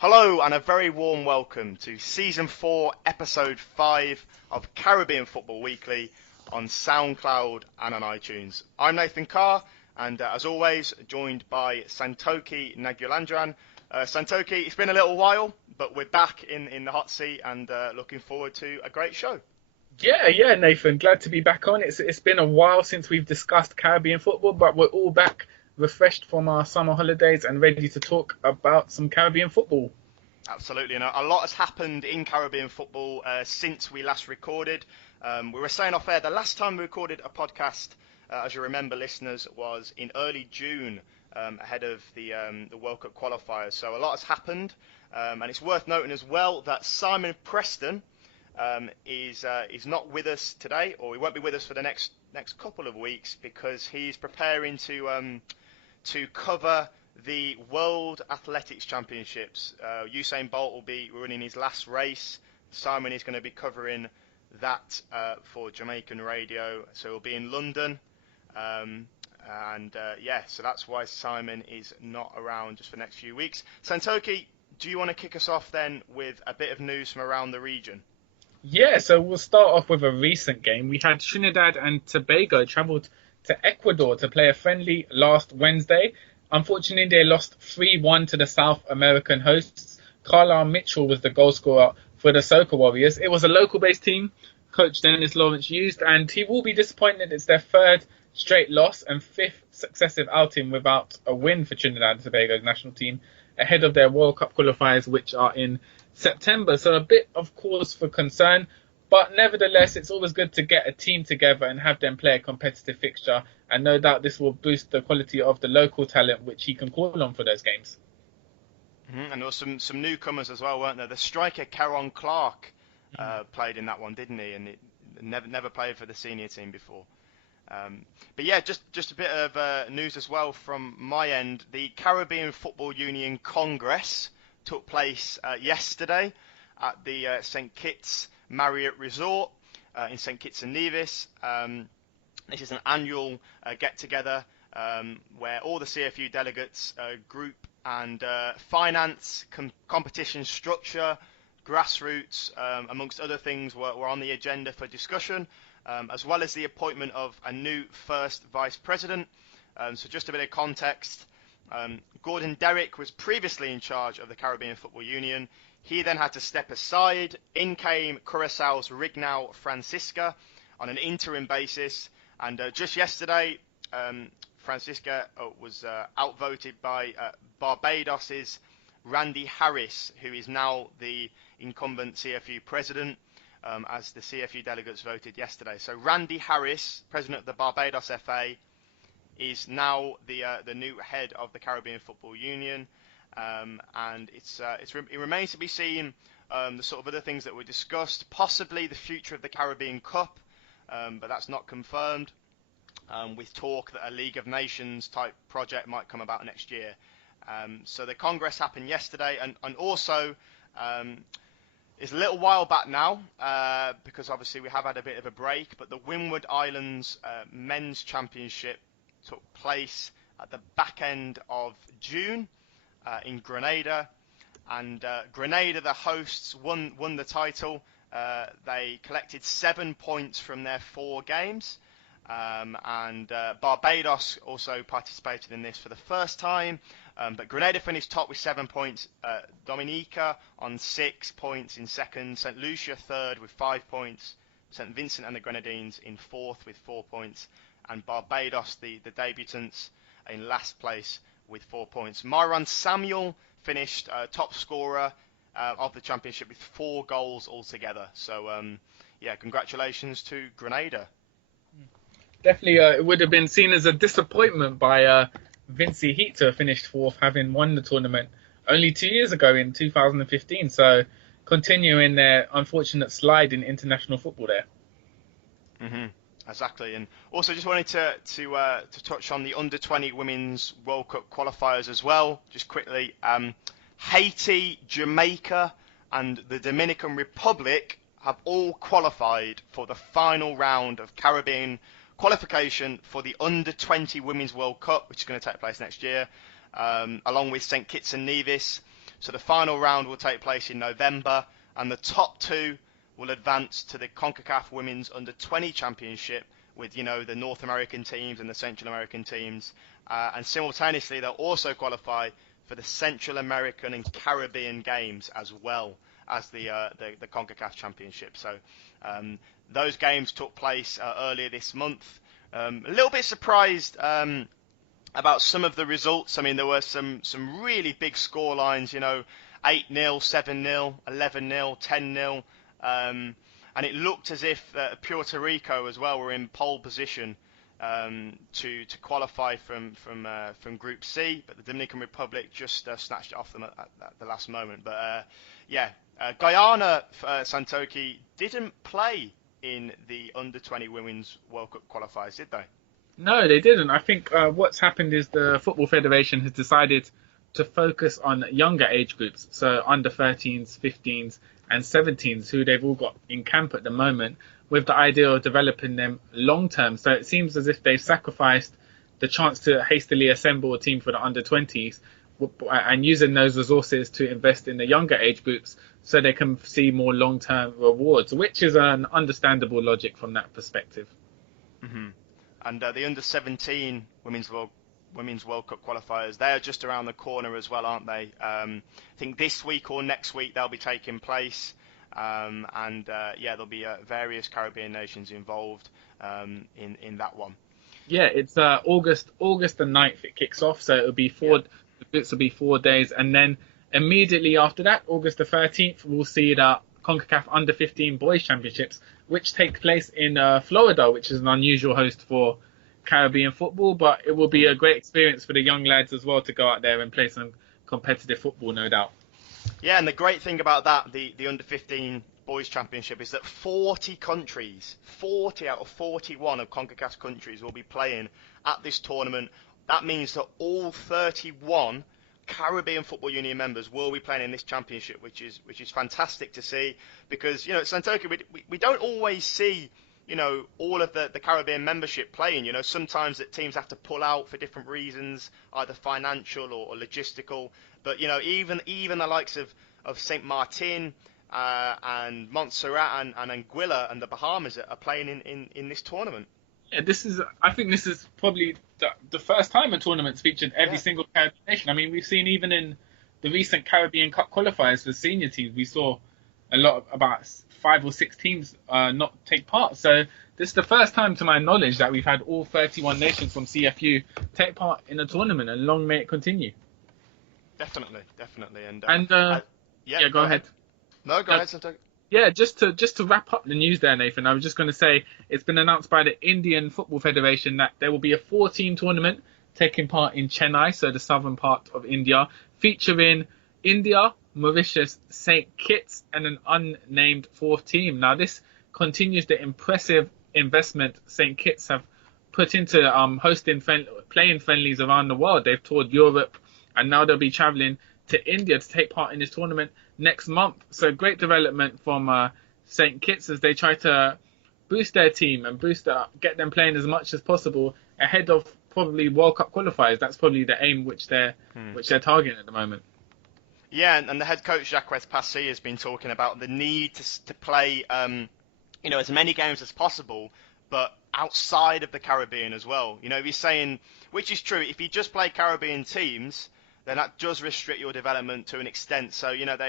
Hello and a very warm welcome to Season 4, Episode 5 of Caribbean Football Weekly on SoundCloud and on iTunes. I'm Nathan Carr and as always joined by Santokie Nagulendran. Santokie, it's been a little while, but we're back in the hot seat and looking forward to a great show. Yeah, Nathan. Glad to be back on. It's been a while since we've discussed Caribbean football, but we're all back, refreshed from our summer holidays and ready to talk about some Caribbean football. Absolutely, and a lot has happened in Caribbean football since we last recorded. We were saying off air, the last time we recorded a podcast, as you remember, listeners, was in early June, ahead of the World Cup qualifiers. So a lot has happened, and it's worth noting as well that Simon Preston is not with us today, or he won't be with us for the next couple of weeks because he's preparing to cover the World Athletics Championships. Usain Bolt will be running his last race. Simon is going to be covering that for Jamaican radio, so he'll be in London. So that's why Simon is not around just for the next few weeks. Santokie, do you want to kick us off then with a bit of news from around the region? Yeah, so we'll start off with a recent game. We had Trinidad and Tobago travelled to Ecuador to play a friendly last Wednesday. Unfortunately, they lost 3-1 to the South American hosts. Carl Mitchell was the goal scorer for the Soca Warriors. It was a local-based team Coach Dennis Lawrence used, and he will be disappointed. It's their third straight loss and fifth successive outing without a win for Trinidad and Tobago's national team ahead of their World Cup qualifiers, which are in September. So a bit of cause for concern, but nevertheless, it's always good to get a team together and have them play a competitive fixture. And no doubt this will boost the quality of the local talent, which he can call on for those games. And there were some newcomers as well, weren't there? The striker Clark played in that one, didn't he? And never played for the senior team before. But yeah, just a bit of news as well from my end. The Caribbean Football Union Congress took place yesterday at the St Kitts Marriott Resort in St Kitts and Nevis. This is an annual get-together where all the CFU delegates group and finance, competition structure, grassroots, amongst other things, were on the agenda for discussion, as well as the appointment of a new first vice president. So just a bit of context. Gordon Derrick was previously in charge of the Caribbean Football Union. He then had to step aside. In came Curaçao's Rignal Francisca on an interim basis. And just yesterday, Francisca was outvoted by Barbados's Randy Harris, who is now the incumbent CFU president, as the CFU delegates voted yesterday. So Randy Harris, president of the Barbados FA, is now the new head of the Caribbean Football Union, and it remains to be seen the sort of other things that were discussed, possibly the future of the Caribbean Cup, but that's not confirmed. With talk that a League of Nations type project might come about next year. So the Congress happened yesterday, and also it's a little while back now, because obviously we have had a bit of a break, but the Windward Islands Men's Championship took place at the back end of June in Grenada, and Grenada, the hosts, won the title. They collected 7 points from their 4 games, and Barbados also participated in this for the first time, but Grenada finished top with 7 points, Dominica on 6 points in second, St. Lucia third with 5 points, St. Vincent and the Grenadines in fourth with 4 points, and Barbados, the debutants, in last place with 4 points. Myron Samuel finished top scorer of the championship with 4 goals altogether. So, congratulations to Grenada. Definitely, it would have been seen as a disappointment by Vinci Heat to have finished fourth, having won the tournament only 2 years ago in 2015. So, continuing their unfortunate slide in international football there. Exactly, and also just wanted to touch on the under-20 Women's World Cup qualifiers as well, just quickly. Haiti, Jamaica, and the Dominican Republic have all qualified for the final round of Caribbean qualification for the under-20 Women's World Cup, which is going to take place next year, along with St Kitts and Nevis, So the final round will take place in November, and the top 2 will advance to the CONCACAF Women's Under-20 Championship with, the North American teams and the Central American teams. And simultaneously, they'll also qualify for the Central American and Caribbean Games as well as the CONCACAF Championship. So those games took place earlier this month. A little bit surprised about some of the results. I mean, there were some really big score lines, 8-0, 7-0, 11-0, 10-0. And it looked as if Puerto Rico as well were in pole position to qualify from Group C, but the Dominican Republic just snatched it off them at the last moment. But Guyana, Santokie, didn't play in the Under-20 Women's World Cup qualifiers, did they? No, they didn't. I think what's happened is the Football Federation has decided to focus on younger age groups, so under 13s, 15s, and 17s, who they've all got in camp at the moment, with the idea of developing them long term. So it seems as if they've sacrificed the chance to hastily assemble a team for the under 20s and using those resources to invest in the younger age groups so they can see more long term rewards, which is an understandable logic from that perspective. Mm-hmm. And the under 17 Women's World Cup qualifiers, they are just around the corner as well, aren't they? I think this week or next week they'll be taking place. There'll be various Caribbean nations involved in that one. Yeah, it's August the 9th it kicks off, so it'll be the bits will be 4 days, and then immediately after that, August the 13th, we'll see the CONCACAF Under 15 Boys Championships, which take place in Florida, which is an unusual host for Caribbean football, but it will be a great experience for the young lads as well to go out there and play some competitive football, no doubt. Yeah, and the great thing about that, the Under 15 Boys Championship, is that 40 countries, 40 out of 41 of CONCACAF's countries will be playing at this tournament. That means that all 31 Caribbean Football Union members will be playing in this championship, which is fantastic to see, because at Santokie we don't always see all of the Caribbean membership playing. Sometimes that teams have to pull out for different reasons, either financial or logistical. But even the likes of Saint Martin and Montserrat and Anguilla and the Bahamas are playing in this tournament. Yeah, I think this is probably the first time a tournament's featured every single Caribbean nation. I mean, we've seen even in the recent Caribbean Cup qualifiers for senior teams, we saw about 5 or 6 teams not take part. So this is the first time, to my knowledge, that we've had all 31 nations from CFU take part in a tournament, and long may it continue. Definitely. Go ahead. No, go ahead, Santokie. Yeah, just to wrap up the news there, Nathan, I was just going to say it's been announced by the Indian Football Federation that there will be a 4-team tournament taking part in Chennai, so the southern part of India, featuring India, Mauritius, St. Kitts, and an unnamed 4th team. Now, this continues the impressive investment St. Kitts have put into playing friendlies around the world. They've toured Europe, and now they'll be travelling to India to take part in this tournament next month. So great development from St. Kitts as they try to boost their team and get them playing as much as possible ahead of probably World Cup qualifiers. That's probably the aim which they're targeting at the moment. Yeah, and the head coach Jacques Passy has been talking about the need to play as many games as possible, but outside of the Caribbean as well. He's saying, which is true, if you just play Caribbean teams, then that does restrict your development to an extent. So, who have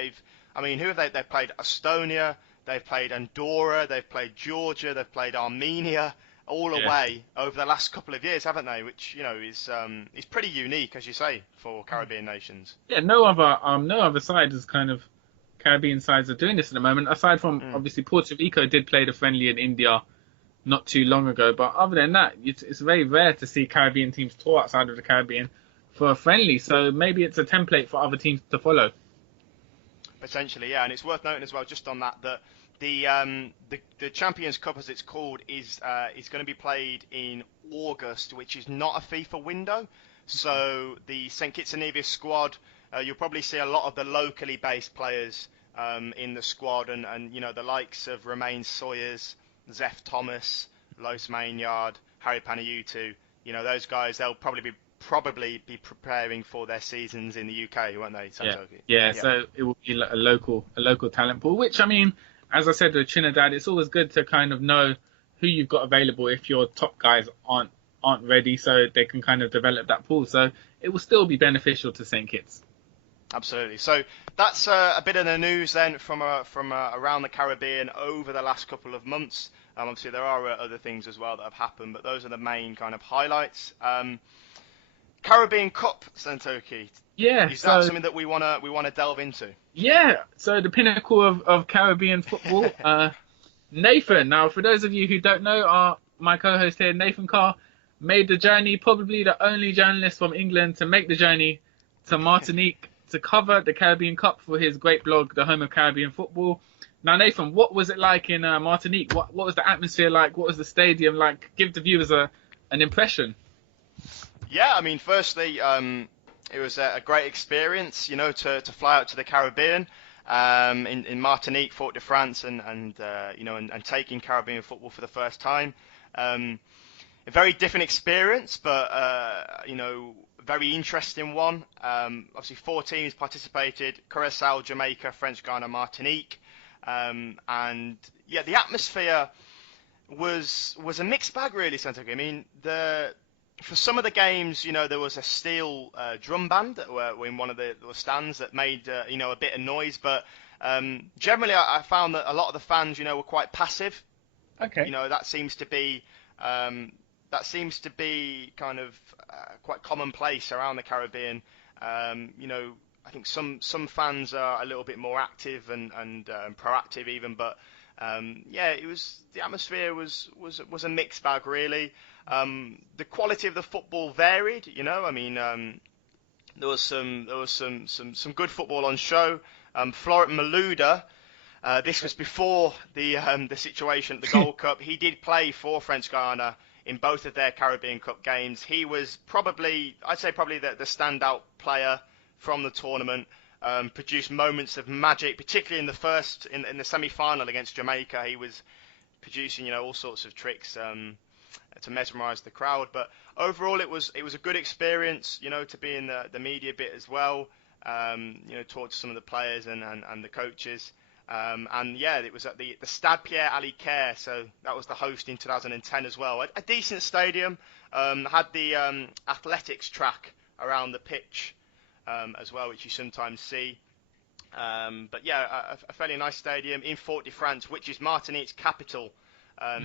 they've played Estonia, they've played Andorra, they've played Georgia, they've played Armenia, all away over the last couple of years, haven't they? Which, is pretty unique, as you say, for Caribbean nations. Yeah, no other side is kind of Caribbean sides are doing this at the moment, aside from obviously Puerto Rico did play the friendly in India not too long ago, but other than that, it's very rare to see Caribbean teams tour outside of the Caribbean for a friendly, so maybe it's a template for other teams to follow. Potentially, yeah, and it's worth noting as well, just on that the Champions Cup, as it's called, is going to be played in August, which is not a FIFA window. So the St. Kitts and Nevis squad, you'll probably see a lot of the locally based players in the squad, and the likes of Romain Sawyers, Zeph Thomas, Los Maynard, Harry Panayutu. Those guys, they'll probably be probably be preparing for their seasons in the UK, won't they, Santokie? Yeah. So it will be like a local talent pool. Which, I mean, as I said with Trinidad, it's always good to kind of know who you've got available if your top guys aren't ready, so they can kind of develop that pool. So it will still be beneficial to St. Kitts. Absolutely. So that's a bit of the news then from around the Caribbean over the last couple of months. Obviously, there are other things as well that have happened, but those are the main kind of highlights. Caribbean Cup, Santokie. Yeah. Is that something that we wanna delve into? Yeah. So the pinnacle of Caribbean football. Nathan. Now, for those of you who don't know, my co-host here, Nathan Carr, made the journey. Probably the only journalist from England to make the journey to Martinique to cover the Caribbean Cup for his great blog, The Home of Caribbean Football. Now, Nathan, what was it like in Martinique? What was the atmosphere like? What was the stadium like? Give the viewers an impression. Yeah, I mean, firstly, it was a great experience, to fly out to the Caribbean, in Martinique, Fort-de-France, and taking Caribbean football for the first time. A very different experience, but very interesting one. Obviously, 4 teams participated: Curacao, Jamaica, French Guiana, Martinique, and yeah, the atmosphere was a mixed bag, really, Santokie. I mean, for some of the games, there was a steel drum band that were in one of the stands that made a bit of noise, but generally I found that a lot of the fans, were quite passive. Okay. That seems to be kind of quite commonplace around the Caribbean. I think some fans are a little bit more active and proactive even, but the atmosphere was a mixed bag, really. The quality of the football varied. I mean, there was some good football on show. Florent Malouda. This was before the situation at the Gold Cup. He did play for French Guiana in both of their Caribbean Cup games. He was probably the standout player from the tournament. Produced moments of magic, particularly in the semi-final against Jamaica. He was producing all sorts of tricks to mesmerise the crowd. But overall, it was a good experience. To be in the media bit as well. Talk to some of the players and the coaches. It was at the Stade Pierre Ali Caire, so that was the host in 2010 as well. A decent stadium, had the athletics track around the pitch as well, which you sometimes see. But yeah, a fairly nice stadium in Fort-de-France, which is Martinique's capital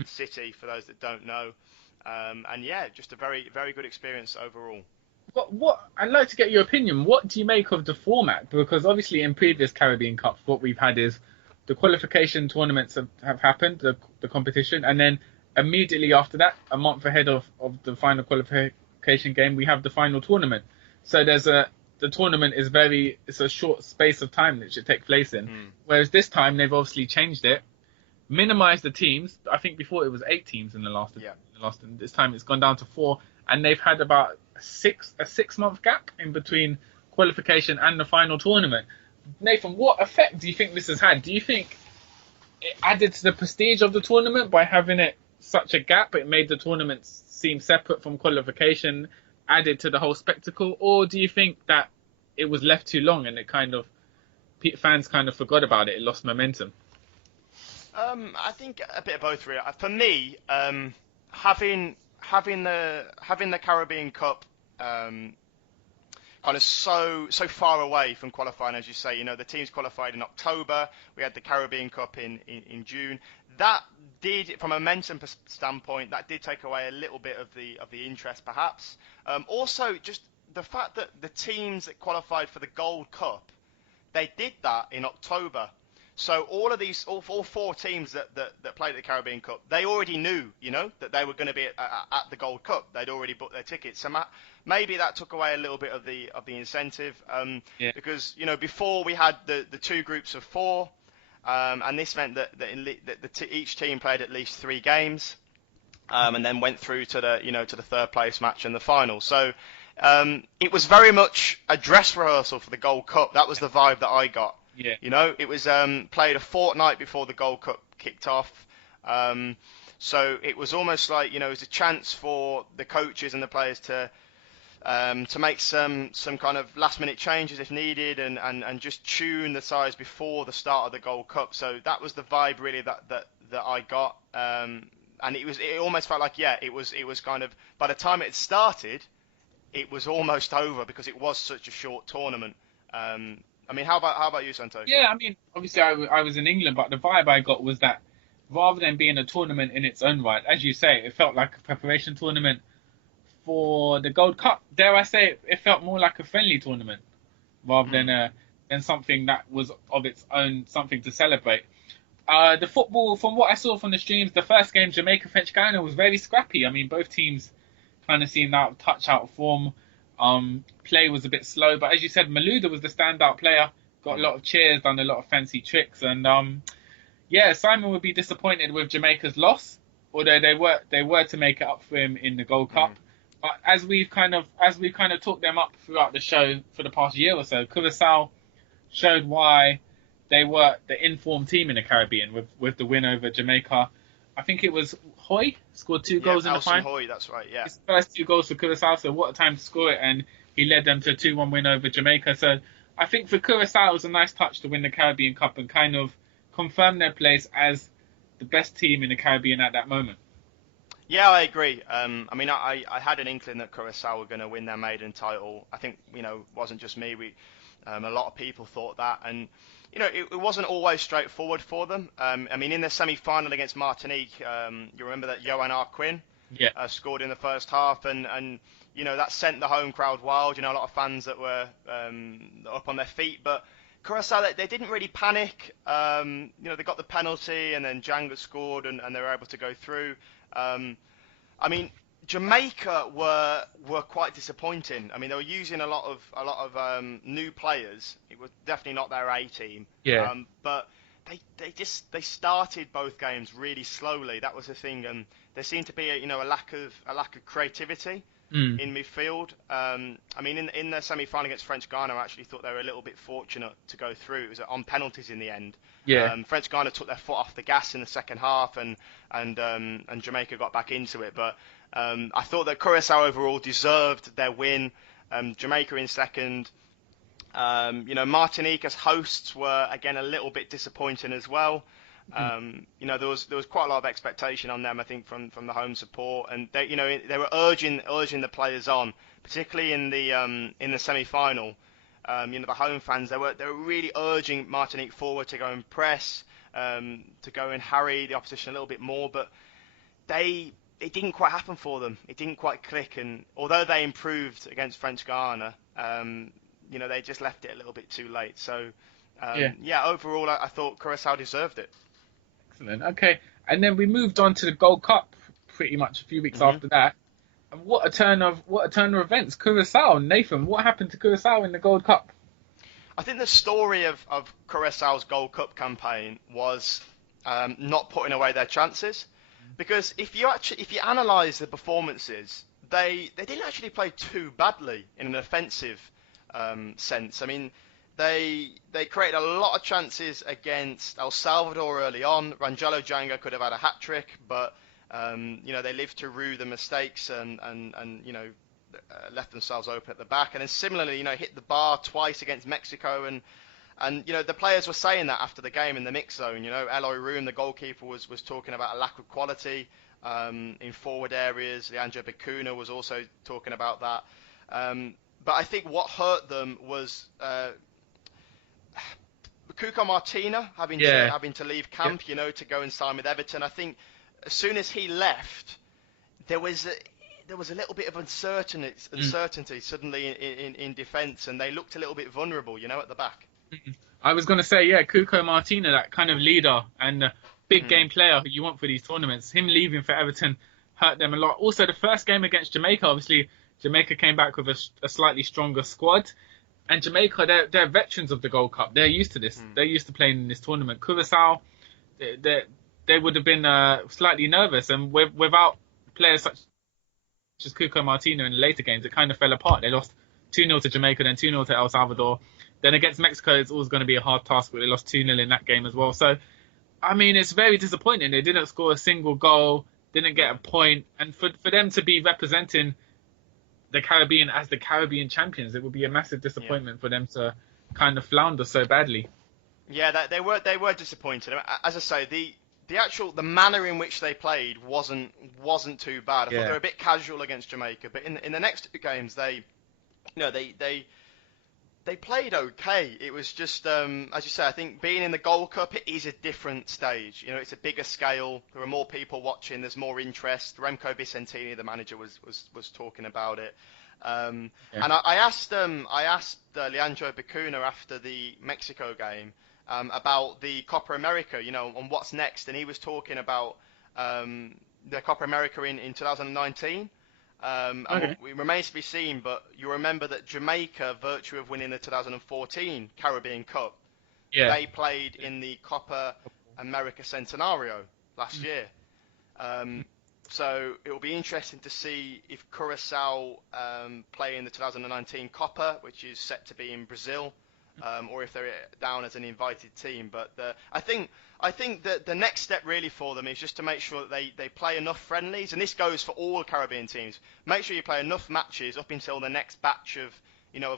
city, for those that don't know. Just a very, very good experience overall. What I'd like to get your opinion. What do you make of the format? Because obviously in previous Caribbean Cups, what we've had is the qualification tournaments have happened, the competition, and then immediately after that, a month ahead of the final qualification game, we have the final tournament. So the tournament it's a short space of time that it should take place in. Whereas this time they've obviously changed it, minimized the teams. I think before it was 8 teams in the last, and this time it's gone down to 4, and they've had about a 6-month gap in between qualification and the final tournament. Nathan, what effect do you think this has had? Do you think it added to the prestige of the tournament by having it such a gap? It made the tournament seem separate from qualification, added to the whole spectacle, or do you think that it was left too long and fans kind of forgot about it? It lost momentum. I think a bit of both, really. For me, having the Caribbean Cup kind of so far away from qualifying, as you say, the teams qualified in October. We had the Caribbean Cup in June. That did, from a momentum standpoint, that did take away a little bit of the interest, perhaps. Also, just the fact that the teams that qualified for the Gold Cup, they did that in October. So all 4 teams that played at the Caribbean Cup, they already knew, that they were going to be at the Gold Cup. They'd already booked their tickets. So maybe that took away a little bit of the incentive, because before we had the 2 groups of 4, and this meant that each team played at least 3 games, and then went through to the third place match and the final. So it was very much a dress rehearsal for the Gold Cup. That was the vibe that I got. Yeah. It was played a fortnight before the Gold Cup kicked off. So it was almost like, it was a chance for the coaches and the players to to make some kind of last minute changes if needed, and just tune the sides before the start of the Gold Cup. So that was the vibe really that I got, and it almost felt like it was kind of, by the time it started, it was almost over because it was such a short tournament. I mean, how about you, Santokie? Yeah, I mean, obviously I was in England, but the vibe I got was that rather than being a tournament in its own right, as you say, it felt like a preparation tournament for the Gold Cup. Dare I say, it felt more like a friendly tournament rather than something that was of its own, something to celebrate. The football, from what I saw from the streams, the first game, Jamaica French Guiana, was very scrappy. I mean, both teams kind of seemed out of touch, out of form. Play was a bit slow, but as you said, MacLeod was the standout player. Got a lot of cheers, done a lot of fancy tricks, and Simon would be disappointed with Jamaica's loss, although they were to make it up for him in the Gold Cup. But as we've kind of talked them up throughout the show for the past year or so, Curaçao showed why they were the informed team in the Caribbean with the win over Jamaica. I think it was Hoy scored 2 goals in the final. Hoy, that's right, yeah. His first 2 goals for Curaçao, so what a time to score it, and he led them to a 2-1 win over Jamaica. So I think for Curaçao it was a nice touch to win the Caribbean Cup and kind of confirm their place as the best team in the Caribbean at that moment. Yeah, I agree. I mean, I had an inkling that Curaçao were going to win their maiden title. I think, it wasn't just me. A lot of people thought that, and it wasn't always straightforward for them. I mean, in the semi-final against Martinique, you remember that Johan Arquin scored in the first half, and that sent the home crowd wild. A lot of fans that were up on their feet, but Curaçao, they didn't really panic. They got the penalty, and then Janga scored, and they were able to go through. I mean, Jamaica were quite disappointing. I mean, they were using a lot of new players. It was definitely not their A team. Yeah. But they started both games really slowly. That was the thing, and there seemed to be a lack of creativity in midfield. I mean, in the semi-final against French Guiana, I actually thought they were a little bit fortunate to go through. It was on penalties in the end. Yeah. French Guiana took their foot off the gas in the second half, and Jamaica got back into it. But I thought that Curaçao overall deserved their win. Jamaica in second. Martinique as hosts were again a little bit disappointing as well. There was quite a lot of expectation on them, I think, from the home support, and they were urging the players on, particularly in the semi-final. The home fans, they were really urging Martinique forward to go and press, to go and harry the opposition a little bit more, but it didn't quite happen for them. It didn't quite click, and although they improved against French Guiana, they just left it a little bit too late. So, overall, I thought Curaçao deserved it. Excellent. Okay, and then we moved on to the Gold Cup pretty much a few weeks after that. And what a turn of events! Curaçao, Nathan, what happened to Curaçao in the Gold Cup? I think the story of Curaçao's Gold Cup campaign was not putting away their chances, because if you analyse the performances, they didn't actually play too badly in an offensive sense. I mean, they created a lot of chances against El Salvador early on. Rangelo Janga could have had a hat trick, but they lived to rue the mistakes and left themselves open at the back. And then similarly, hit the bar twice against Mexico, and the players were saying that after the game in the mix zone. Eloy Room, the goalkeeper, was talking about a lack of quality in forward areas. Leandro Bacuna was also talking about that. But I think what hurt them was Cuco Martina having to leave camp, to go and sign with Everton. I think as soon as he left, there was a little bit of uncertainty suddenly in defence, and they looked a little bit vulnerable, at the back. I was going to say, Cuco Martina, that kind of leader and big game player who you want for these tournaments. Him leaving for Everton hurt them a lot. Also, the first game against Jamaica, obviously, Jamaica came back with a slightly stronger squad. And Jamaica, they're veterans of the Gold Cup. They're used to this. They're used to playing in this tournament. Curaçao, they would have been slightly nervous. And without players such as Cuco Martina in the later games, it kind of fell apart. They lost 2-0 to Jamaica, then 2-0 to El Salvador. Then against Mexico, it's always going to be a hard task, but they lost 2-0 in that game as well. So, I mean, it's very disappointing. They didn't score a single goal, didn't get a point. And for them to be representing the Caribbean as the Caribbean champions. It would be a massive disappointment for them to kind of flounder so badly. Yeah, they were disappointed. As I say, the manner in which they played wasn't too bad. I thought they were a bit casual against Jamaica, but in the next two games they played okay. It was just as you say, I think being in the Gold Cup, it is a different stage. It's a bigger scale. There are more people watching. There's more interest. Remco Vicentini, the manager, was talking about it. And I asked Leandro Bacuna after the Mexico game about the Copa America, and what's next, and he was talking about the Copa America in 2019. And it remains to be seen, but you remember that Jamaica, virtue of winning the 2014 Caribbean Cup, they played in the Copa America Centenario last year. So it will be interesting to see if Curacao play in the 2019 Copa, which is set to be in Brazil, or if they're down as an invited team. But I think that the next step really for them is just to make sure that they play enough friendlies, and this goes for all Caribbean teams. Make sure you play enough matches up until the next batch of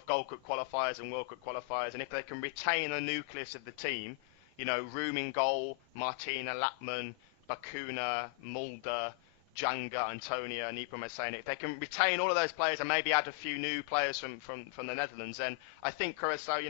Gold Cup qualifiers and World Cup qualifiers, and if they can retain the nucleus of the team, Room in goal, Martina, Lapman, Bacuna, Mulder, Janga, Antonia, Nepomuceno. If they can retain all of those players and maybe add a few new players from the Netherlands, then I think Curacao,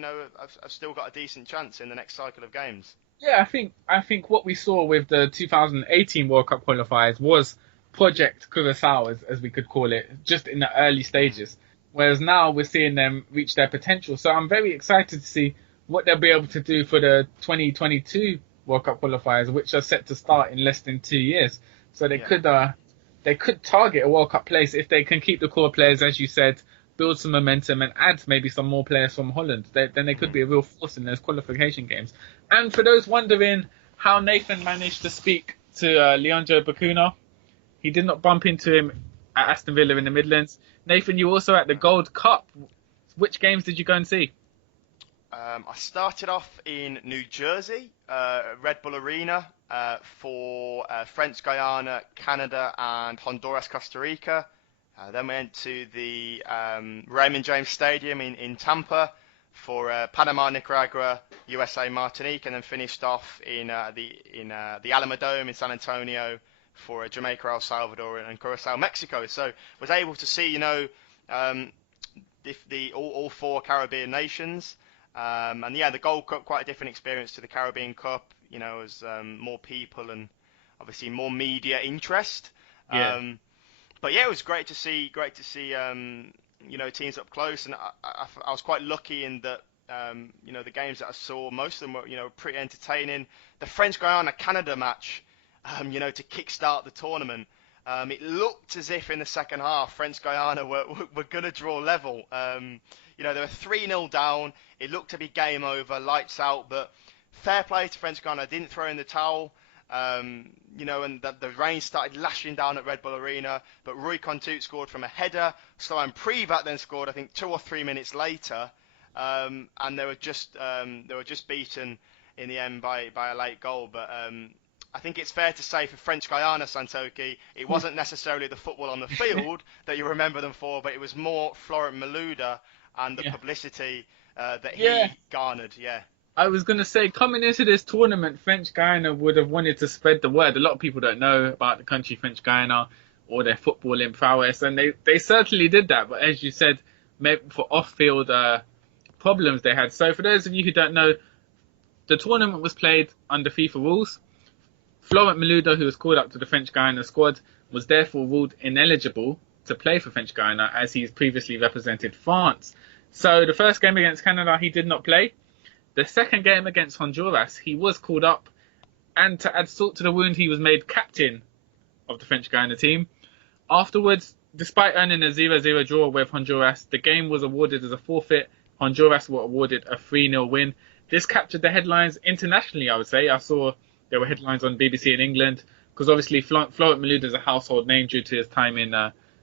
have still got a decent chance in the next cycle of games. Yeah, I think what we saw with the 2018 World Cup qualifiers was Project Curacao, as we could call it, just in the early stages. Whereas now we're seeing them reach their potential. So I'm very excited to see what they'll be able to do for the 2022 World Cup qualifiers, which are set to start in less than 2 years. So they could target a World Cup place if they can keep the core players, as you said, build some momentum and add maybe some more players from Holland. Then they could be a real force in those qualification games. And for those wondering how Nathan managed to speak to Leandro Bacuna, he did not bump into him at Aston Villa in the Midlands. Nathan, you were also at the Gold Cup. Which games did you go and see? I started off in New Jersey, Red Bull Arena, for French Guiana, Canada, and Honduras, Costa Rica. Then we went to the Raymond James Stadium in Tampa for Panama, Nicaragua, USA, Martinique, and then finished off in the Alamo Dome in San Antonio for Jamaica, El Salvador, and Curacao, Mexico. So was able to see, all four Caribbean nations. And yeah, the Gold Cup, quite a different experience to the Caribbean Cup, as more people and obviously more media interest. But yeah, it was great to see teams up close, and I was quite lucky in that the games that I saw, most of them were pretty entertaining. The French Guiana Canada match, to kickstart the tournament, it looked as if in the second half French Guiana were going to draw level. They were 3-0 down. It looked to be game over, lights out. But fair play to French Guiana, didn't throw in the towel. And the rain started lashing down at Red Bull Arena. But Rui Contout scored from a header. Sloan Privat then scored, I think, 2 or 3 minutes later. And they were just beaten in the end by a late goal. But I think it's fair to say for French Guiana, Santokie, it wasn't necessarily the football on the field that you remember them for, but it was more Florent Malouda and the publicity that he garnered. I was going to say, coming into this tournament, French Guiana would have wanted to spread the word. A lot of people don't know about the country French Guiana or their footballing prowess, and they certainly did that. But as you said, maybe for off-field problems they had. So for those of you who don't know, the tournament was played under FIFA rules. Florent Malouda, who was called up to the French Guiana squad, was therefore ruled ineligible to play for French Guiana as he's previously represented France. So the first game against Canada, he did not play. The second game against Honduras, he was called up, and to add salt to the wound, he was made captain of the French Guiana team. Afterwards, despite earning a 0-0 draw with Honduras, the game was awarded as a forfeit. Honduras were awarded a 3-0 win. This captured the headlines internationally, I would say. I saw there were headlines on BBC in England, because obviously Florent Malouda is a household name due to his time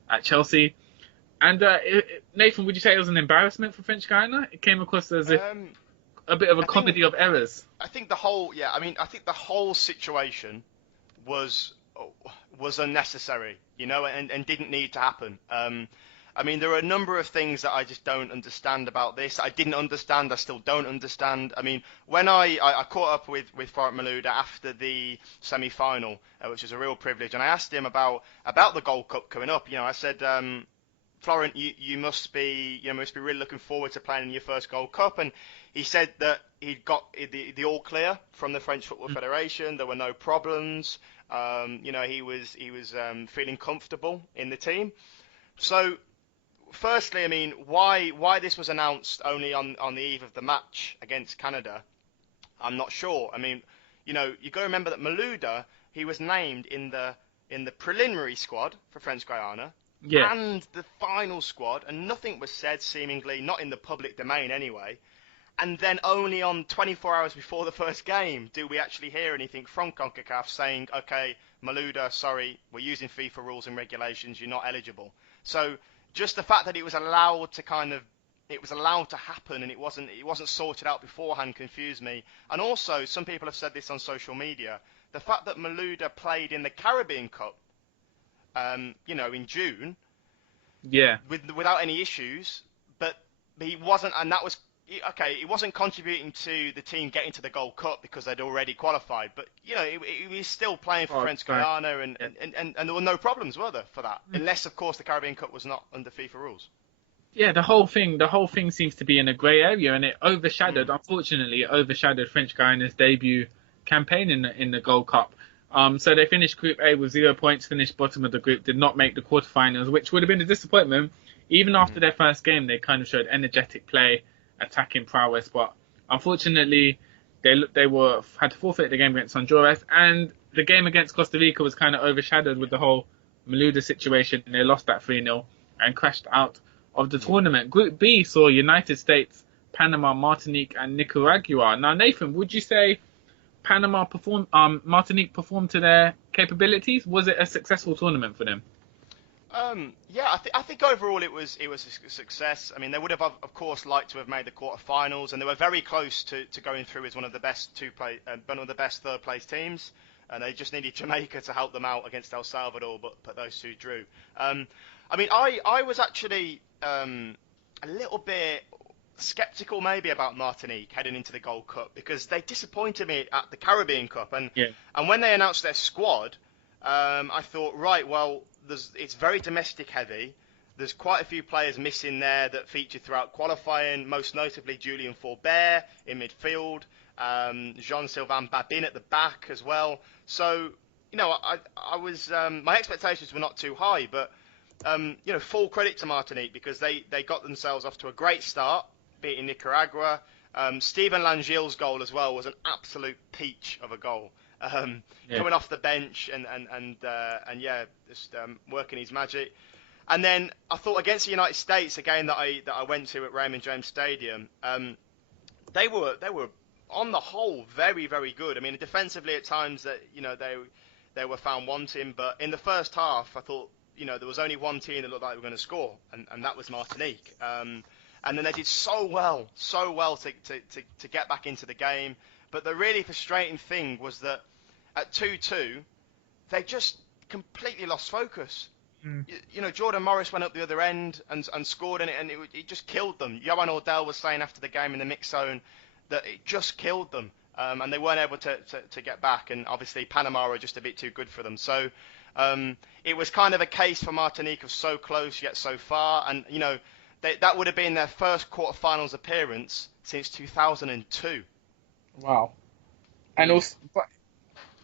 at Chelsea. And Nathan, would you say it was an embarrassment for French Guiana? It came across as if a bit of a comedy of errors. I think the whole situation was unnecessary, and didn't need to happen. I mean, there are a number of things that I just don't understand about this. I didn't understand. I still don't understand. I mean, when I caught up with Farrokh Malouda after the semi-final, which was a real privilege, and I asked him about the Gold Cup coming up. I said, Florent, you must be really looking forward to playing in your first Gold Cup, and he said that he'd got the all clear from the French Football Federation. There were no problems. He was feeling comfortable in the team. So, firstly, I mean, why this was announced only on the eve of the match against Canada, I'm not sure. I mean, you got to remember that Malouda, he was named in the preliminary squad for French Guiana. Yeah. And the final squad, and nothing was said, seemingly, not in the public domain anyway. And then only on 24 hours before the first game do we actually hear anything from CONCACAF saying, okay, Malouda, sorry, we're using FIFA rules and regulations, you're not eligible. So just the fact that it was allowed to happen and it wasn't sorted out beforehand confused me. And also, some people have said this on social media, the fact that Malouda played in the Caribbean Cup, in June, without any issues, but he wasn't, and that was okay. He wasn't contributing to the team getting to the Gold Cup because they'd already qualified, but he was still playing for French Guiana, and there were no problems, were there, for that? Unless, of course, the Caribbean Cup was not under FIFA rules. Yeah, the whole thing seems to be in a grey area, and unfortunately, it overshadowed French Guiana's debut campaign in the Gold Cup. So they finished Group A with 0 points, finished bottom of the group, did not make the quarterfinals, which would have been a disappointment. Even after their first game, they kind of showed energetic play, attacking prowess, but unfortunately, they had to forfeit the game against Honduras, and the game against Costa Rica was kind of overshadowed with the whole Malouda situation, and they lost that 3-0 and crashed out of the tournament. Group B saw United States, Panama, Martinique, and Nicaragua. Now, Nathan, would you say Martinique performed to their capabilities? Was it a successful tournament for them? I think overall it was a success. I mean, they would have, of course, liked to have made the quarterfinals, and they were very close to going through as one of the best third place teams. And they just needed Jamaica to help them out against El Salvador, but those two drew. I was actually a little bit skeptical maybe about Martinique heading into the Gold Cup because they disappointed me at the Caribbean Cup, and when they announced their squad, I thought, right, well, it's very domestic heavy. There's quite a few players missing there that featured throughout qualifying, most notably Julien Faubert in midfield, Jean-Sylvain Babin at the back as well. So, I was my expectations were not too high, but full credit to Martinique because they got themselves off to a great start, beating Nicaragua. Stephen Langille's goal as well was an absolute peach of a goal. Coming off the bench and just working his magic. And then I thought against the United States, a game that I went to at Raymond James Stadium, they were on the whole very, very good. I mean, defensively at times that they were found wanting, but in the first half I thought there was only one team that looked like they were going to score, and that was Martinique. And then they did so well to get back into the game. But the really frustrating thing was that at 2-2, they just completely lost focus. Jordan Morris went up the other end and scored in it, and it just killed them. Johan Ordell was saying after the game in the mix zone that it just killed them, and they weren't able to get back. And obviously Panama are just a bit too good for them. So it was kind of a case for Martinique of so close yet so far, and that would have been their first quarterfinals appearance since 2002. Wow. And also,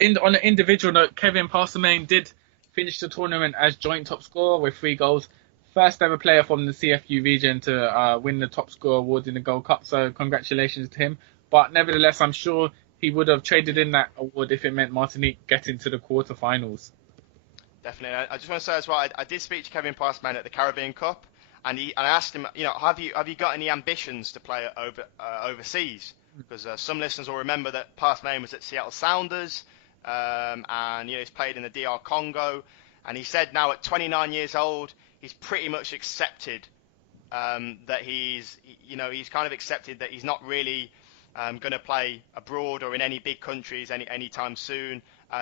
on an individual note, Kevin Parselmain did finish the tournament as joint top scorer with 3 goals. First ever player from the CFU region to win the top scorer award in the Gold Cup, so congratulations to him. But nevertheless, I'm sure he would have traded in that award if it meant Martinique getting to the quarterfinals. Definitely. I just want to say as well, I did speak to Kevin Parselmain at the Caribbean Cup, and I asked him, have you got any ambitions to play overseas? Because some listeners will remember that Parselmain was at Seattle Sounders, and he's played in the DR Congo, and he said now at 29 years old he's pretty much accepted that he's kind of accepted that he's not really going to play abroad or in any big countries anytime soon.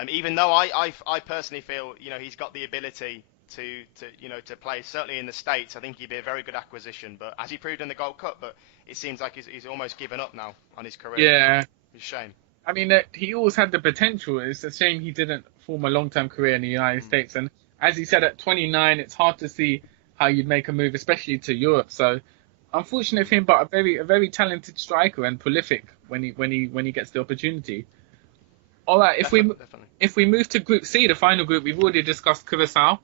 Even though I personally feel he's got the ability to play. Certainly in the States, I think he'd be a very good acquisition. But as he proved in the Gold Cup, but it seems like he's almost given up now on his career. Yeah. It's a shame. I mean, he always had the potential. It's a shame he didn't form a long-term career in the United States. And as he said, at 29, it's hard to see how you'd make a move, especially to Europe. So, unfortunate for him, but a very talented striker and prolific when he gets the opportunity. All right, if we move to Group C, the final group, we've already discussed Curaçao.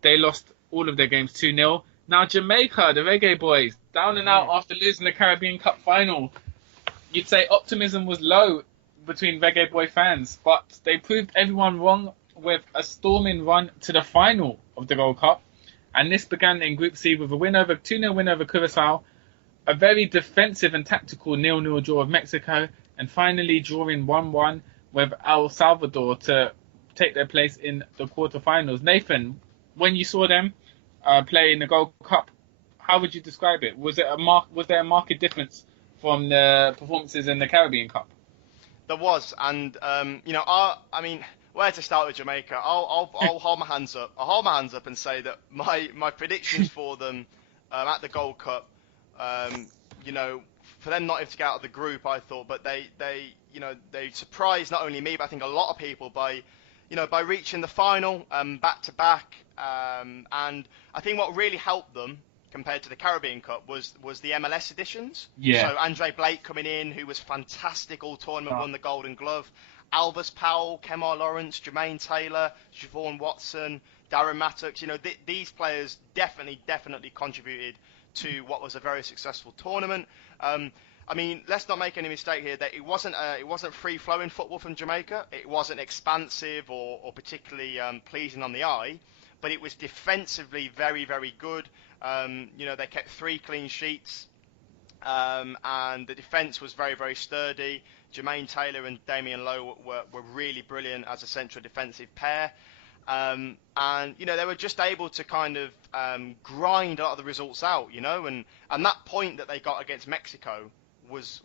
They lost all of their games 2-0. Now Jamaica, the Reggae Boyz, down and out after losing the Caribbean Cup final. You'd say optimism was low between Reggae Boy fans, but they proved everyone wrong with a storming run to the final of the Gold Cup. And this began in Group C with a 2-0 win over Curaçao, a very defensive and tactical 0-0 draw of Mexico, and finally drawing 1-1 with El Salvador to take their place in the quarterfinals. Nathan, when you saw them play in the Gold Cup, how would you describe it? Was there a marked difference from the performances in the Caribbean Cup? There was, and where to start with Jamaica? I'll hold my hands up. I'll hold my hands up and say that my predictions for them at the Gold Cup, for them not even to get out of the group, I thought, but they surprised not only me, but I think a lot of people by reaching the final back to back, and I think what really helped them compared to the Caribbean Cup was the MLS editions. Yeah. So Andre Blake coming in, who was fantastic all tournament, won the Golden Glove. Alvis Powell, Kemar Lawrence, Jermaine Taylor, Siobhan Watson, Darren Mattox. These players definitely contributed to what was a very successful tournament. Let's not make any mistake here that it wasn't free-flowing football from Jamaica. It wasn't expansive or particularly pleasing on the eye, but it was defensively very, very good. They kept 3 clean sheets, and the defence was very, very sturdy. Jermaine Taylor and Damian Lowe were really brilliant as a central defensive pair. And they were just able to kind of grind a lot of the results out, and that point that they got against Mexico was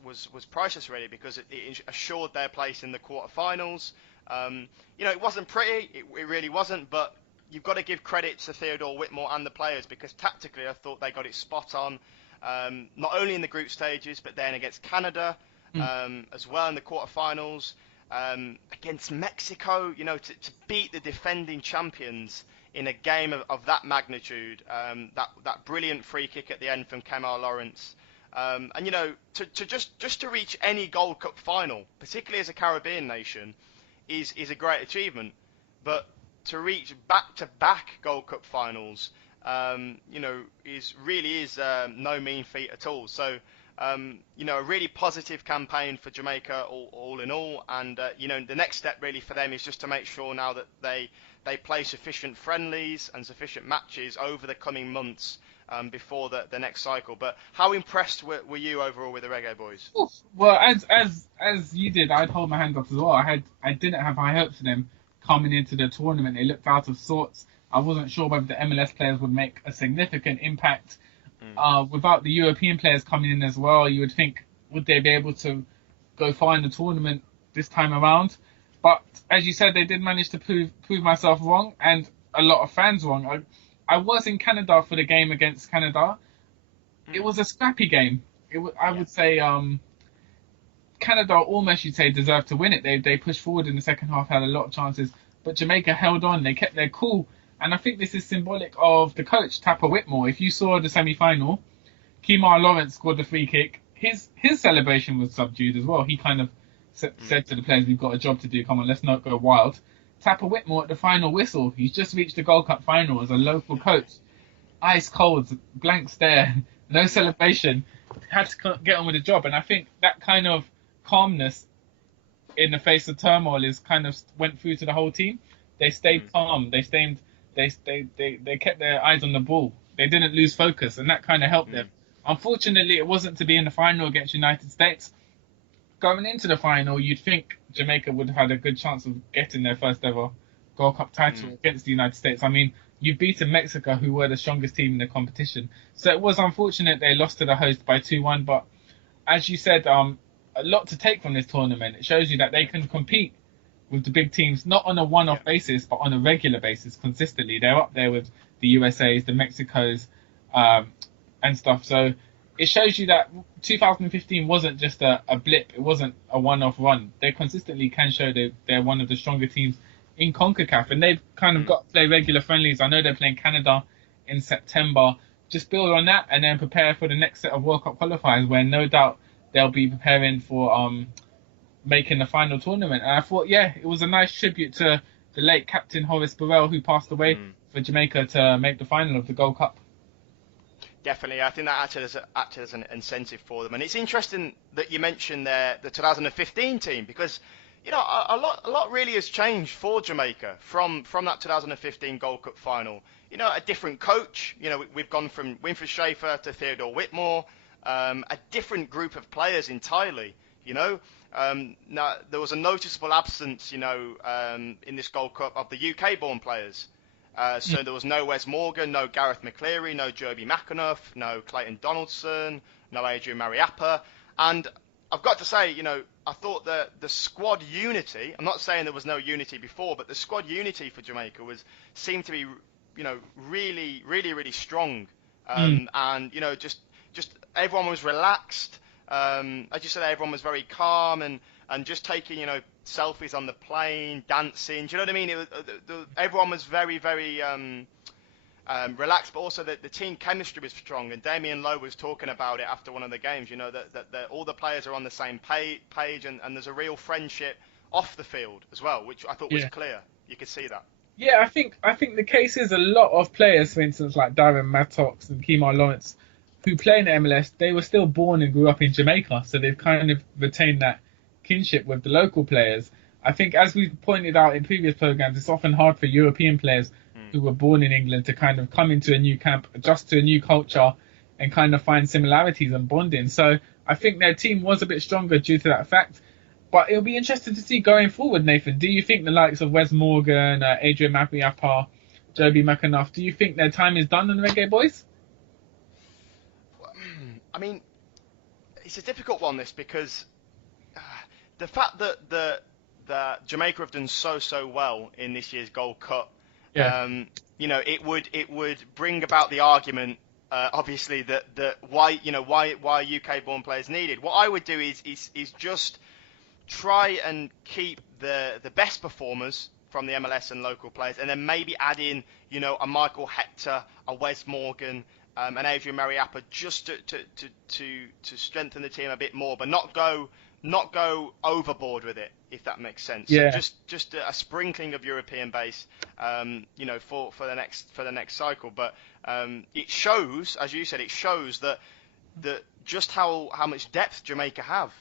priceless, really, because it assured their place in the quarterfinals. It wasn't pretty, it really wasn't, but you've got to give credit to Theodore Whitmore and the players, because tactically I thought they got it spot on, not only in the group stages, but then against Canada as well in the quarterfinals. Against Mexico, to beat the defending champions in a game of that magnitude, that brilliant free kick at the end from Kemar Lawrence, to reach any Gold Cup final, particularly as a Caribbean nation, is a great achievement. But to reach back-to-back Gold Cup finals, is no mean feat at all. So. A really positive campaign for Jamaica all in all, and the next step really for them is just to make sure now that they play sufficient friendlies and sufficient matches over the coming months before the next cycle. But how impressed were you overall with the Reggae Boyz? Well, as you did, I'd hold my hand up as well. I didn't have high hopes for them coming into the tournament. They looked out of sorts. I wasn't sure whether the MLS players would make a significant impact. Without the European players coming in as well, you would think, would they be able to go far in the tournament this time around? But as you said, they did manage to prove myself wrong and a lot of fans wrong. I was in Canada for the game against Canada. It was a scrappy game. I would say Canada almost, you'd say, deserved to win it. They pushed forward in the second half, had a lot of chances, but Jamaica held on. They kept their cool. And I think this is symbolic of the coach, Tapper Whitmore. If you saw the semi-final, Kemar Lawrence scored the free kick. His celebration was subdued as well. He kind of said to the players, we've got a job to do. Come on, let's not go wild. Tapper Whitmore at the final whistle. He's just reached the Gold Cup final as a local coach. Ice cold, blank stare, no celebration. Had to get on with the job. And I think that kind of calmness in the face of turmoil is kind of went through to the whole team. They stayed calm. They kept their eyes on the ball. They didn't lose focus, and that kind of helped them. Unfortunately, it wasn't to be in the final against United States. Going into the final, you'd think Jamaica would have had a good chance of getting their first ever Gold Cup title against the United States. I mean, you've beaten Mexico, who were the strongest team in the competition. So it was unfortunate they lost to the host by 2-1, but as you said, a lot to take from this tournament. It shows you that they can compete with the big teams, not on a one-off basis, but on a regular basis, consistently. They're up there with the USAs, the Mexicos, and stuff. So it shows you that 2015 wasn't just a blip. It wasn't a one-off run. They consistently can show they're one of the stronger teams in CONCACAF, and they've kind of got to play regular friendlies. I know they're playing Canada in September. Just build on that and then prepare for the next set of World Cup qualifiers, where no doubt they'll be preparing for making the final tournament. And I thought, it was a nice tribute to the late captain Horace Burrell, who passed away, for Jamaica to make the final of the Gold Cup. Definitely, I think that acted as an incentive for them. And it's interesting that you mentioned the 2015 team, because a lot really has changed for Jamaica from that 2015 Gold Cup final. A different coach. We've gone from Winfried Schaefer to Theodore Whitmore, a different group of players entirely. Now there was a noticeable absence, in this Gold Cup of the UK-born players. So there was no Wes Morgan, no Gareth McCleary, no Joby McAnuff, no Clayton Donaldson, no Adrian Mariappa. And I've got to say, I thought that the squad unity, I'm not saying there was no unity before, but the squad unity for Jamaica seemed to be, really, really, really strong. And, just everyone was relaxed. As you said, everyone was very calm and just taking, selfies on the plane, dancing. Do you know what I mean? Everyone was very, very relaxed, but also the team chemistry was strong. And Damien Lowe was talking about it after one of the games. That all the players are on the same page, and there's a real friendship off the field as well, which I thought was clear. You could see that. Yeah, I think the case is a lot of players, for instance, like Darren Mattox and Kemar Lawrence, who play in the MLS, they were still born and grew up in Jamaica, so they've kind of retained that kinship with the local players. I think, as we pointed out in previous programs, it's often hard for European players who were born in England to kind of come into a new camp, adjust to a new culture, and kind of find similarities and bonding. So I think their team was a bit stronger due to that fact. But it'll be interesting to see going forward, Nathan. Do you think the likes of Wes Morgan, Adrian Mariappa, Joby McAnuff, do you think their time is done on the Reggae Boyz? I mean, it's a difficult one, this, because the fact that Jamaica have done so well in this year's Gold Cup, it would bring about the argument, obviously, that why UK-born players needed. What I would do is just try and keep the best performers from the MLS and local players, and then maybe add in, a Michael Hector, a Wes Morgan, and Adrian Mariappa, just to strengthen the team a bit more, but not go overboard with it, if that makes sense. Yeah. So just a sprinkling of European base, for the next cycle. But it shows, as you said, that just how much depth Jamaica have.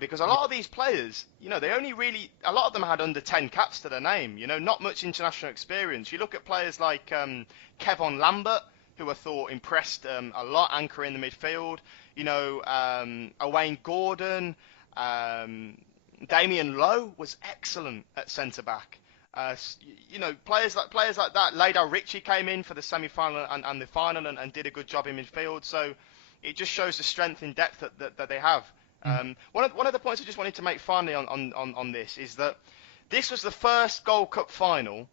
Because a lot of these players, they only really, a lot of them had under 10 caps to their name. Not much international experience. You look at players like Kevon Lambert, who I thought impressed a lot, anchoring the midfield. Owain Gordon, Damien Lowe was excellent at centre back. Players like that. Ladar Ritchie came in for the semi-final and the final and did a good job in midfield. So it just shows the strength and depth that they have. One of the points I just wanted to make finally on this is that this was the first Gold Cup final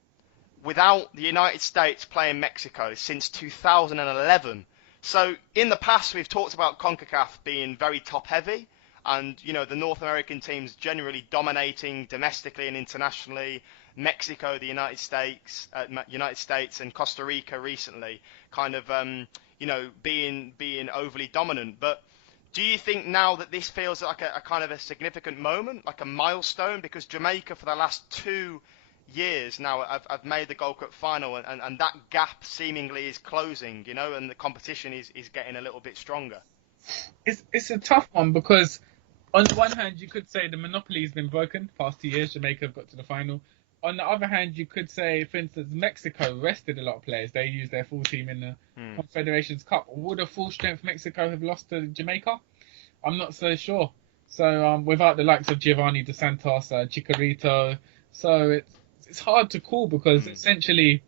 without the United States playing Mexico since 2011. So in the past, we've talked about CONCACAF being very top-heavy, and the North American teams generally dominating domestically and internationally. Mexico, the United States, and Costa Rica recently, kind of being overly dominant. But do you think now that this feels like a kind of a significant moment, like a milestone, because Jamaica for the last 2 years now have made the Gold Cup final, and that gap seemingly is closing, and the competition is getting a little bit stronger? It's a tough one, because on the one hand you could say the monopoly has been broken. Past 2 years Jamaica have got to the final. On the other hand, you could say, for instance, Mexico rested a lot of players. They used their full team in the Confederations Cup. Would a full strength Mexico have lost to Jamaica? I'm not so sure. So without the likes of Giovanni Dos Santos, Chicharito, so it's hard to call, because essentially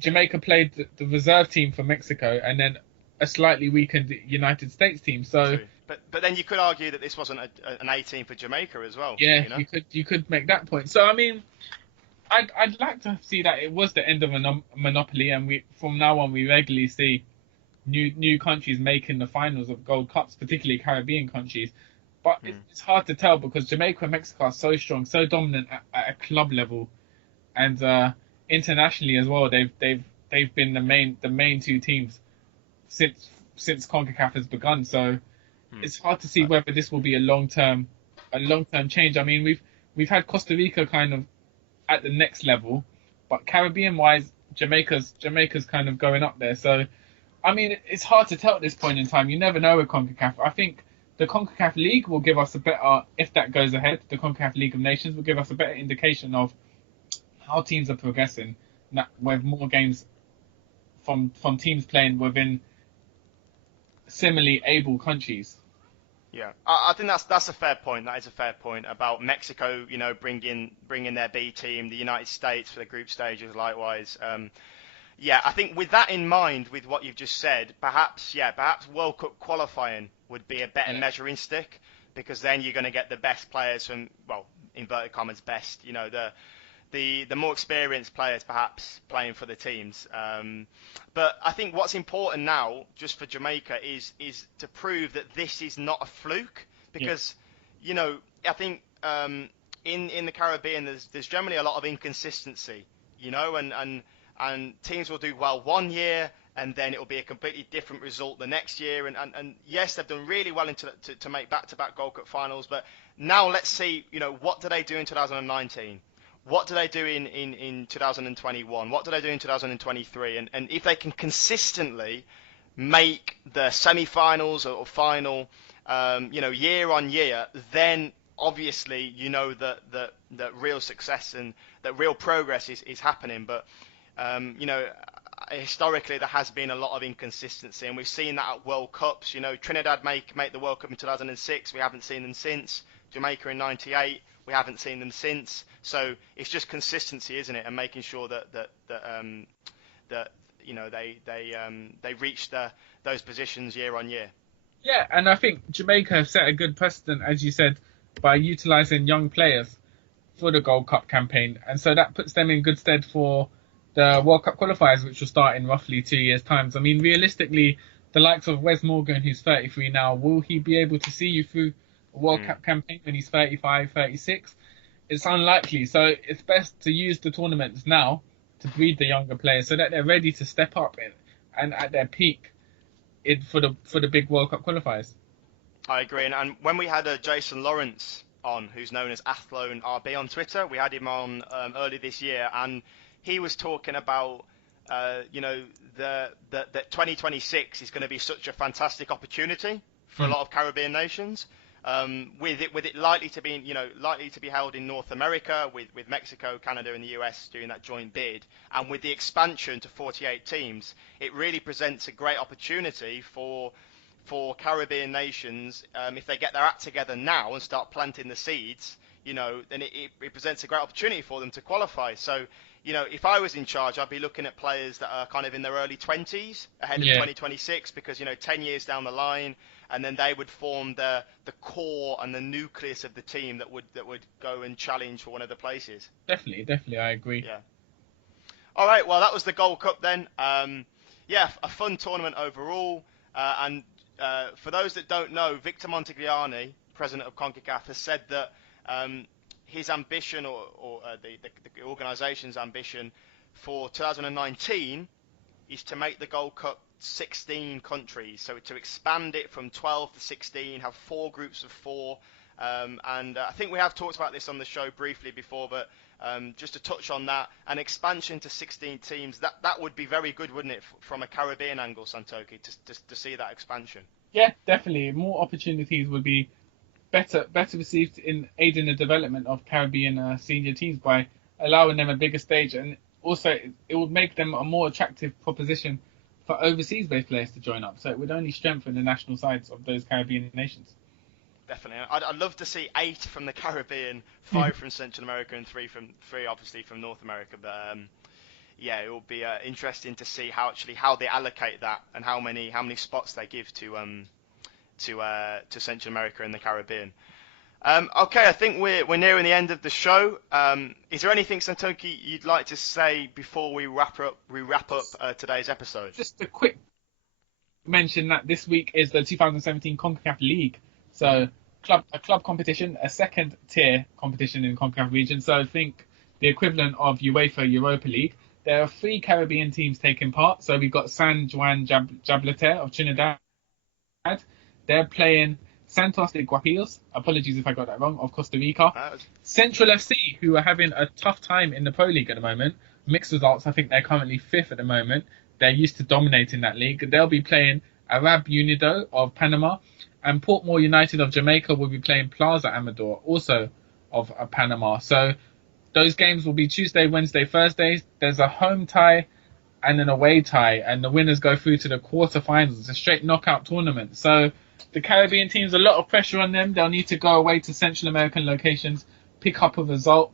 Jamaica played the reserve team for Mexico and then a slightly weakened United States team. So But then you could argue that this wasn't an A team for Jamaica as well. Yeah, You know. you could make that point. So I mean, I'd like to see that it was the end of a monopoly, and we from now on we regularly see new countries making the finals of Gold Cups, particularly Caribbean countries. But it's hard to tell because Jamaica and Mexico are so strong, so dominant at a club level, and internationally as well. They've been the main two teams since CONCACAF has begun. So it's hard to see whether this will be a long term change. I mean, we've had Costa Rica kind of at the next level, but Caribbean wise, Jamaica's kind of going up there. So I mean, it's hard to tell at this point in time. You never know with CONCACAF. I think the CONCACAF League will give us a better, if that goes ahead, the CONCACAF League of Nations will give us a better indication of how teams are progressing, with more games from teams playing within similarly able countries. Yeah, I think that's a fair point. That is a fair point about Mexico, bringing their B team, the United States for the group stages, likewise. Yeah, I think with that in mind, with what you've just said, perhaps World Cup qualifying would be a better measuring stick, because then you're going to get the best players from, well, inverted commas, best, the more experienced players perhaps playing for the teams. But I think what's important now, just for Jamaica, is to prove that this is not a fluke, because, I think in the Caribbean there's generally a lot of inconsistency, and teams will do well one year, and then it will be a completely different result the next year. And yes, they've done really well to make back-to-back Gold Cup finals. But now let's see, what do they do in 2019? What do they do in 2021? What do they do in 2023? And if they can consistently make the semi-finals or final, year on year, then obviously that real success and that real progress is happening. But historically there has been a lot of inconsistency, and we've seen that at World Cups. Trinidad make the World Cup in 2006. We haven't seen them since. Jamaica in '98. We haven't seen them since. So it's just consistency, isn't it? And making sure that they reach those positions year on year. Yeah, and I think Jamaica have set a good precedent, as you said, by utilising young players for the Gold Cup campaign, and so that puts them in good stead for the World Cup qualifiers, which will start in roughly 2 years' time. I mean, realistically, the likes of Wes Morgan, who's 33 now, will he be able to see you through a World Cup campaign when he's 35, 36? It's unlikely. So it's best to use the tournaments now to breed the younger players so that they're ready to step up and at their peak for the big World Cup qualifiers. I agree. And when we had Jason Lawrence on, who's known as Athlone RB on Twitter, we had him on early this year, and he was talking about that 2026 is going to be such a fantastic opportunity for a lot of Caribbean nations, with it likely to be held in North America, with Mexico, Canada, and the US doing that joint bid, and with the expansion to 48 teams, it really presents a great opportunity for Caribbean nations, if they get their act together now and start planting the seeds, then it presents a great opportunity for them to qualify. So, if I was in charge, I'd be looking at players that are kind of in their early 20s ahead of 2026, because 10 years down the line, and then they would form the core and the nucleus of the team that would go and challenge for one of the places. Definitely, I agree. Yeah. All right, well, that was the Gold Cup then. A fun tournament overall, and for those that don't know, Victor Montigliani, president of CONCACAF, has said that his ambition, or the organisation's ambition for 2019 is to make the Gold Cup 16 countries, so to expand it from 12 to 16, have 4 groups of 4, and I think we have talked about this on the show briefly before, but just to touch on that, an expansion to 16 teams, that would be very good, wouldn't it, from a Caribbean angle, Santokie, to see that expansion? Yeah, definitely. More opportunities would be better received in aiding the development of Caribbean senior teams by allowing them a bigger stage, and also it would make them a more attractive proposition for overseas-based players to join up. So it would only strengthen the national sides of those Caribbean nations. Definitely, I'd love to see 8 from the Caribbean, 5 from Central America, and 3 obviously from North America. But it will be interesting to see how they allocate that, and how many spots they give to to Central America and the Caribbean. Okay, I think we're nearing the end of the show. Is there anything, Santokie, you'd like to say before we wrap up today's episode? Just a quick mention that this week is the 2017 CONCACAF League. So a club competition, a second tier competition in CONCACAF region. So I think the equivalent of UEFA Europa League. There are 3 Caribbean teams taking part. So we've got San Juan Jablete of Trinidad. They're playing Santos de Guapiles, apologies if I got that wrong, of Costa Rica. Central FC, who are having a tough time in the Pro League at the moment. Mixed results, I think they're currently 5th at the moment. They're used to dominating that league. They'll be playing Arab Unido of Panama, and Portmore United of Jamaica will be playing Plaza Amador, also of Panama. So those games will be Tuesday, Wednesday, Thursdays. There's a home tie and an away tie, and the winners go through to the quarterfinals. It's a straight knockout tournament. So the Caribbean teams, a lot of pressure on them. They'll need to go away to Central American locations, pick up a result,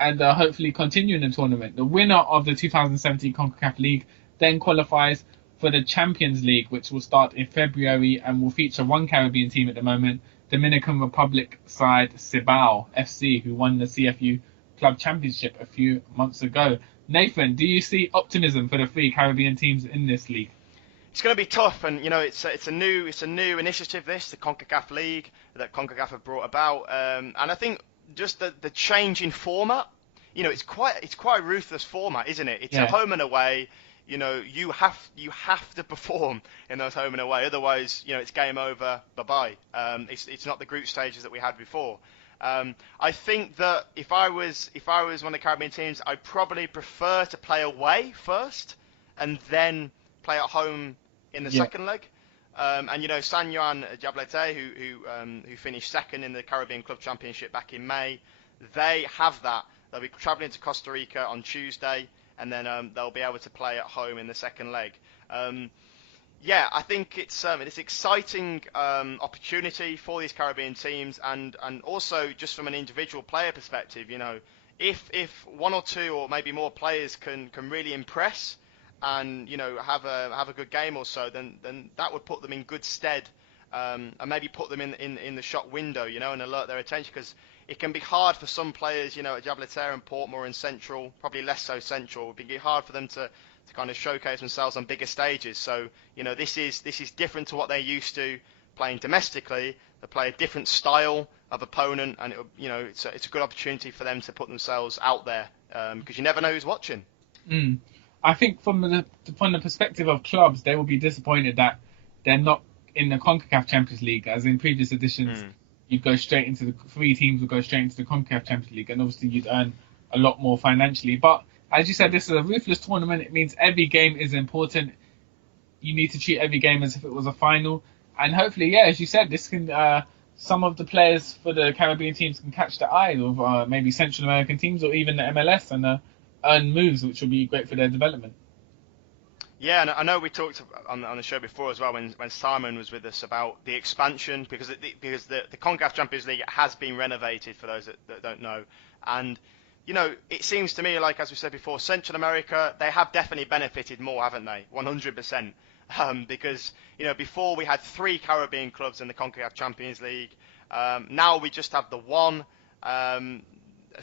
and hopefully continue in the tournament. The winner of the 2017 CONCACAF League then qualifies for the Champions League, which will start in February and will feature one Caribbean team at the moment, Dominican Republic side Cibao FC, who won the CFU Club Championship a few months ago. Nathan, do you see optimism for the 3 Caribbean teams in this league? It's going to be tough, and it's a new initiative, this, the CONCACAF League that CONCACAF have brought about, and I think just the change in format, it's quite a ruthless format, isn't it? It's a home and away. You have to perform in those home and away, otherwise, it's game over, bye-bye. It's not the group stages that we had before. I think that if I was one of the Caribbean teams, I'd probably prefer to play away first and then play at home in the second leg. And San Juan Jablete, who finished second in the Caribbean Club Championship back in May, they have that. They'll be travelling to Costa Rica on Tuesday, and then they'll be able to play at home in the second leg. I think it's an exciting opportunity for these Caribbean teams, and also just from an individual player perspective, if 1 or 2 or maybe more players can really impress and have a good game or so, then that would put them in good stead, and maybe put them in the shot window, and alert their attention, because it can be hard for some players, at Jablete and Portmore and Central, probably less so Central. It would be hard for them to kind of showcase themselves on bigger stages. So, this is different to what they're used to playing domestically. They play a different style of opponent, and it's a good opportunity for them to put themselves out there, because you never know who's watching. I think from the perspective of clubs, they will be disappointed that they're not in the CONCACAF Champions League, as in previous editions. You'd go straight into the 3 teams would go straight into the CONCACAF Champions League, and obviously you'd earn a lot more financially. But as you said, this is a ruthless tournament. It means every game is important. You need to treat every game as if it was a final, and hopefully, as you said, this can some of the players for the Caribbean teams can catch the eye of maybe Central American teams or even the MLS and earn moves, which will be great for their development. Yeah, and I know we talked on the show before as well when Simon was with us about the expansion, because the CONCACAF Champions League has been renovated, for those that don't know. And, it seems to me like, as we said before, Central America, they have definitely benefited more, haven't they? 100%. Because, before we had 3 Caribbean clubs in the CONCACAF Champions League. Now we just have the one in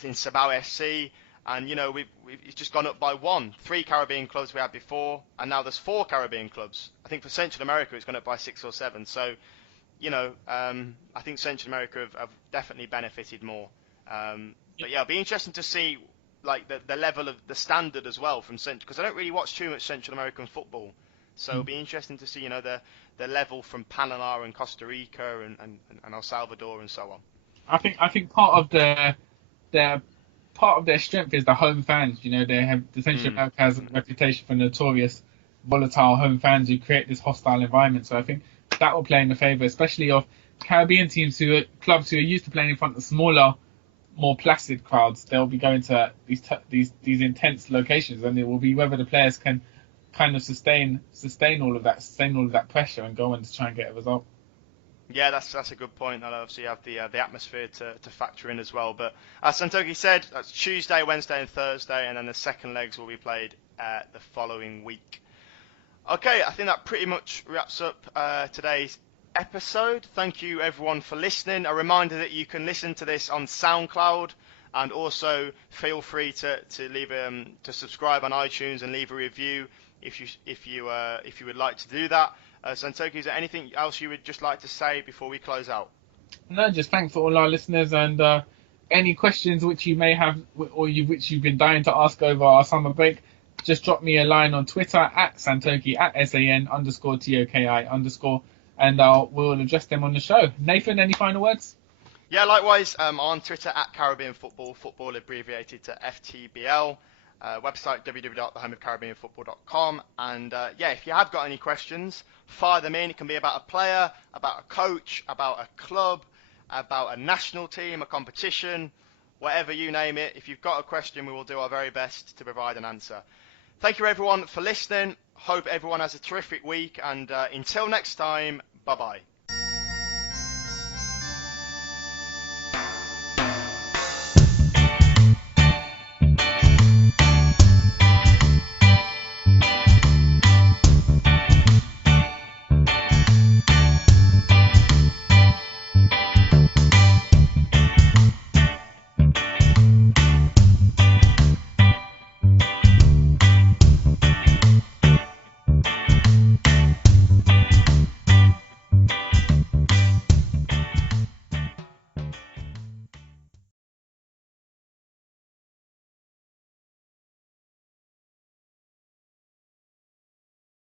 Cibao SC. And, it's just gone up by 1. 3 Caribbean clubs we had before, and now there's 4 Caribbean clubs. I think for Central America, it's gone up by 6 or 7. So, I think Central America have definitely benefited more. But yeah, it'll be interesting to see, like, the level of the standard as well from Central, because I don't really watch too much Central American football. So it'll be interesting to see, the level from Panama and Costa Rica and El Salvador and so on. I think part of their strength is the home fans. They have the Central America has a reputation for notorious volatile home fans who create this hostile environment. So I think that will play in the favour, especially of Caribbean teams clubs who are used to playing in front of smaller, more placid crowds. They'll be going to these intense locations, and it will be whether the players can kind of sustain all of that pressure and go on to try and get a result. Yeah, that's a good point. And obviously you have the atmosphere to factor in as well. But as Santokie said, that's Tuesday, Wednesday, and Thursday, and then the second legs will be played the following week. Okay, I think that pretty much wraps up today's episode. Thank you everyone for listening. A reminder that you can listen to this on SoundCloud, and also feel free to leave to subscribe on iTunes and leave a review if you would like to do that. Santokie, is there anything else you would just like to say before we close out? No, just thanks for all our listeners, and any questions which you may have or which you've been dying to ask over our summer break, just drop me a line on Twitter at Santokie at SAN_TOKI_, and we'll address them on the show. Nathan, any final words? Yeah, likewise, on Twitter at Caribbean Football, football abbreviated to FTBL. Website www.thehomeofcaribbeanfootball.com, and if you have got any questions, fire them in. It can be about a player, about a coach, about a club, about a national team, a competition, whatever, you name it. If you've got a question, we will do our very best to provide an answer. Thank you everyone for listening. Hope everyone has a terrific week, and until next time, bye bye.